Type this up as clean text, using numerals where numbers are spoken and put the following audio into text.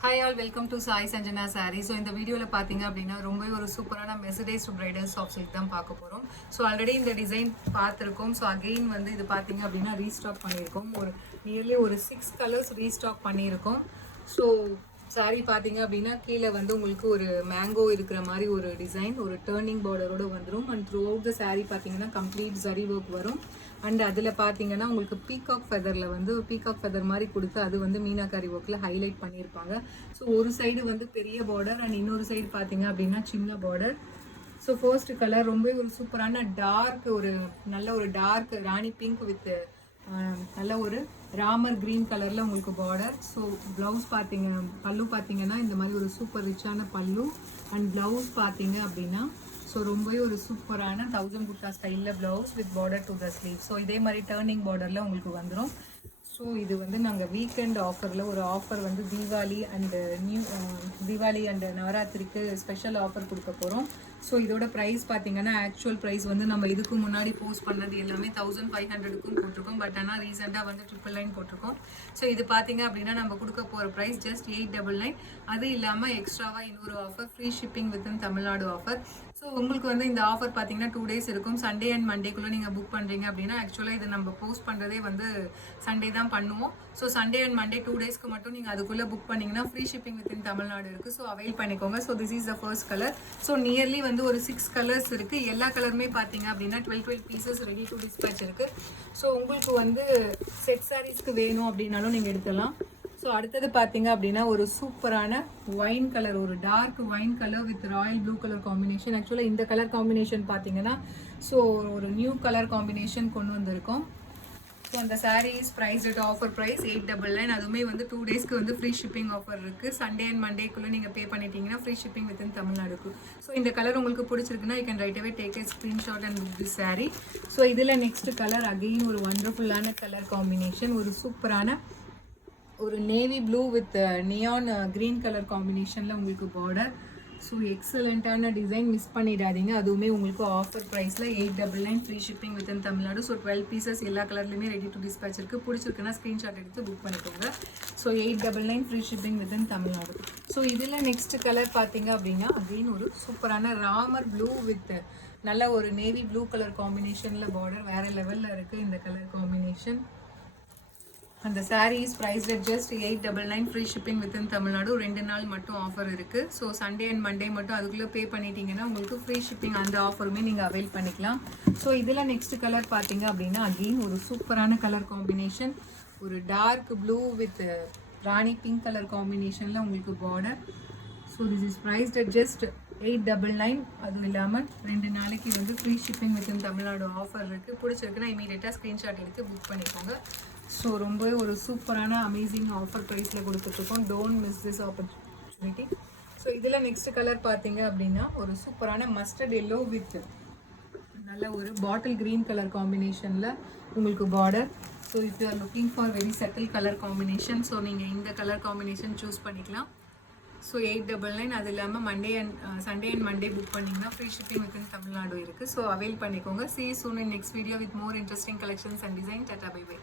Hi all welcome to Sai Sanjana sorry. So இந்த வீடியோவில் பார்த்தீங்க அப்படின்னா ரொம்பவே ஒரு சூப்பரான மெசடேஸ் பிரைடல் சாஃப்ட் சில்க் தான் பார்க்க போகிறோம். ஸோ ஆல்ரெடி இந்த டிசைன் பார்த்துருக்கோம். ஸோ அகெயின் வந்து இது பார்த்தீங்க அப்படின்னா ரீஸ்டாக் பண்ணியிருக்கோம். ஒரு நியர்லி ஒரு 6 கலர்ஸ் ரீஸ்டாக் பண்ணியிருக்கோம். ஸோ சாரி பார்த்தீங்க அப்படின்னா கீழே வந்து உங்களுக்கு ஒரு மேங்கோ இருக்கிற மாதிரி ஒரு டிசைன், ஒரு டேர்னிங் பார்டரோடு வந்துடும். And through out the sorry பார்த்தீங்கன்னா கம்ப்ளீட் ஜரி ஒர்க் வரும். அண்ட் அதில் பார்த்தீங்கன்னா உங்களுக்கு பீகாக் ஃபெதரில் வந்து பீகாக் ஃபெதர் மாதிரி கொடுத்து அது வந்து மீனாக்காரி ஒர்க்கில் ஹைலைட் பண்ணியிருப்பாங்க. ஸோ ஒரு சைடு வந்து பெரிய பார்டர் அண்ட் இன்னொரு சைடு பார்த்தீங்க அப்படின்னா சின்ன பார்டர். ஸோ ஃபர்ஸ்ட் கலர் ரொம்ப ஒரு சூப்பரான டார்க், ஒரு நல்ல ஒரு டார்க் ராணி பிங்க் வித் நல்ல ஒரு ராமர் க்ரீன் கலரில் உங்களுக்கு பார்டர். ஸோ ப்ளவுஸ் பார்த்தீங்க, பல்லு பார்த்தீங்கன்னா இந்த மாதிரி ஒரு சூப்பர் ரிச்சான பல்லு. அண்ட் ப்ளவுஸ் பார்த்தீங்க அப்படின்னா ஸோ ரொம்பவே ஒரு சூப்பரான 1000 குர்தா ஸ்டைலில் blouse with border to the sleeve. So இதே மாதிரி டேர்னிங் பார்டரில் உங்களுக்கு வந்துடும். ஸோ இது வந்து நாங்கள் வீக்கெண்ட் ஆஃபரில் ஒரு ஆஃபர் வந்து தீபாவளி அண்டு நவராத்திரிக்கு ஸ்பெஷல் ஆஃபர் கொடுக்க போகிறோம். ஸோ இதோட ப்ரைஸ் பார்த்தீங்கன்னா ஆக்சுவல் ப்ரைஸ் வந்து நம்ம இதுக்கு முன்னாடி போஸ்ட் பண்ணது எல்லாமே 1500க்கும் போட்டிருக்கோம். பட் ஆனால் ரீசெண்டாக வந்து 999 போட்டிருக்கோம். ஸோ இது பார்த்தீங்க அப்படின்னா நம்ம கொடுக்க போகிற ப்ரைஸ் ஜஸ்ட் 899. அது இல்லாமல் எக்ஸ்ட்ராவாக இன்னொரு offer, free shipping within Tamil Nadu offer. So உங்களுக்கு வந்து இந்த ஆஃபர் பார்த்தீங்கன்னா 2 days இருக்கும். சண்டே அண்ட் மண்டேக்குள்ளே நீங்கள் புக் பண்ணுறீங்க அப்படின்னா, ஆக்சுவலாக இது நம்ம போஸ்ட் பண்ணுறதே வந்து சண்டே தான் பண்ணுவோம். ஸோ சண்டே அண்ட் மண்டே 2 daysக்கு மட்டும் நீங்கள் அதுக்குள்ளே புக் பண்ணிங்கன்னா ஃப்ரீ ஷிப்பிங் வித்தின் தமிழ்நாடு இருக்குது. ஸோ அவைல் பண்ணிக்கோங்க. So this is the first colour. So nearly வந்து ஒரு 6 கலர்ஸ் இருக்குது. எல்லா கலருமே பார்த்தீங்க அப்படின்னா 12 பீசஸ் ரெடி டு டிஸ்பேச் இருக்குது. ஸோ உங்களுக்கு வந்து செட் சாரீஸ்க்கு வேணும் அப்படின்னாலும் நீங்கள் எடுக்கலாம். ஸோ அடுத்தது பார்த்தீங்க அப்படின்னா ஒரு சூப்பரான ஒயின் கலர், ஒரு dark wine colour with royal blue colour combination. ஆக்சுவலாக இந்த கலர் காம்பினேஷன் பார்த்தீங்கன்னா ஸோ ஒரு நியூ கலர் காம்பினேஷன் கொண்டு வந்திருக்கோம். ஸோ அந்த saris price at offer price 899. அதுவுமே வந்து 2 daysக்கு வந்து ஃப்ரீ ஷிப்பிங் ஆஃபர் இருக்குது. சண்டே அண்ட் மண்டேக்குள்ளே நீங்கள் பே பண்ணிட்டீங்கன்னா ஃப்ரீ ஷிப்பிங் வித்தின் தமிழ்நாடுக்கு. ஸோ இந்த கலர் உங்களுக்கு பிடிச்சிருக்குன்னா you can right away take a screenshot and book this sari. So இதில் நெக்ஸ்ட் கலர் அகெயின் ஒரு வண்டர்ஃபுல்லான கலர் காம்பினேஷன், ஒரு சூப்பரான ஒரு navy blue with neon green colour காம்பினேஷனில் உங்களுக்கு பார்டர். ஸோ எக்ஸலண்ட்டான டிசைன், மிஸ் பண்ணிடாதீங்க. அதுவுமே உங்களுக்கு ஆஃபர் ப்ரைஸில் 899 free shipping within Tamil Nadu. So 12 pieces எல்லா கலர்லையுமே ரெடி டு டிஸ்பேச் இருக்குது. பிடிச்சிருக்குன்னா ஸ்க்ரீன்ஷாட் எடுத்து புக் பண்ணிக்கோங்க. So 899 free shipping within Tamil Nadu. So இதில் நெக்ஸ்ட் கலர் பார்த்தீங்க அப்படின்னா அகெயின் ஒரு சூப்பரான ராமர் ப்ளூ வித் நல்ல ஒரு நேவி ப்ளூ கலர் காம்பினேஷனில் பார்டர். வேறு லெவலில் இருக்குது இந்த கலர் காம்பினேஷன். அந்த sari is priced at just 899 free shipping within Tamil Nadu. 2 நாள் மட்டும் ஆஃபர் இருக்குது. ஸோ சண்டே அண்ட் மண்டே மட்டும் அதுக்குள்ளே பே பண்ணிட்டீங்கன்னா உங்களுக்கு ஃப்ரீ ஷிப்பிங் அந்த ஆஃபருமே நீங்கள் அவைல் பண்ணிக்கலாம். ஸோ இதில் நெக்ஸ்ட் கலர் பார்த்தீங்க அப்படின்னா அகெயின் ஒரு சூப்பரான கலர் காம்பினேஷன், ஒரு dark blue with rani pink colour காம்பினேஷனில் உங்களுக்கு border. So this is priced at just 899. அதுவும் இல்லாமல் 2 நாளைக்கு வந்து free shipping within Tamil Nadu offer இருக்குது. பிடிச்சிருக்குன்னா இமீடியட்டாக ஸ்க்ரீன்ஷாட் எடுத்து புக் பண்ணிக்கோங்க. ஸோ ரொம்பவே ஒரு சூப்பரான அமேசிங் ஆஃபர் ப்ரைஸில் கொடுத்துட்ருக்கோம். Don't miss this opportunity. So இதில் நெக்ஸ்ட் கலர் பார்த்தீங்க அப்படின்னா ஒரு சூப்பரான மஸ்டர்ட் எல்லோ வித் நல்ல ஒரு பாட்டில் க்ரீன் கலர் காம்பினேஷனில் உங்களுக்கு border. So if you are looking for very settle colour combination, so நீங்கள் இந்த கலர் காம்பினேஷன் சூஸ் பண்ணிக்கலாம். ஸோ 899. அது இல்லாமல் சண்டே அண்ட் மண்டே புக் பண்ணிங்கன்னா ஃப்ரீ ஷிப்பிங் வித்தின் தமிழ்நாடு இருக்குது. ஸோ அவைல் பண்ணிக்கோங்க. See you soon in next video with more interesting collections and design. Tata, bye bye.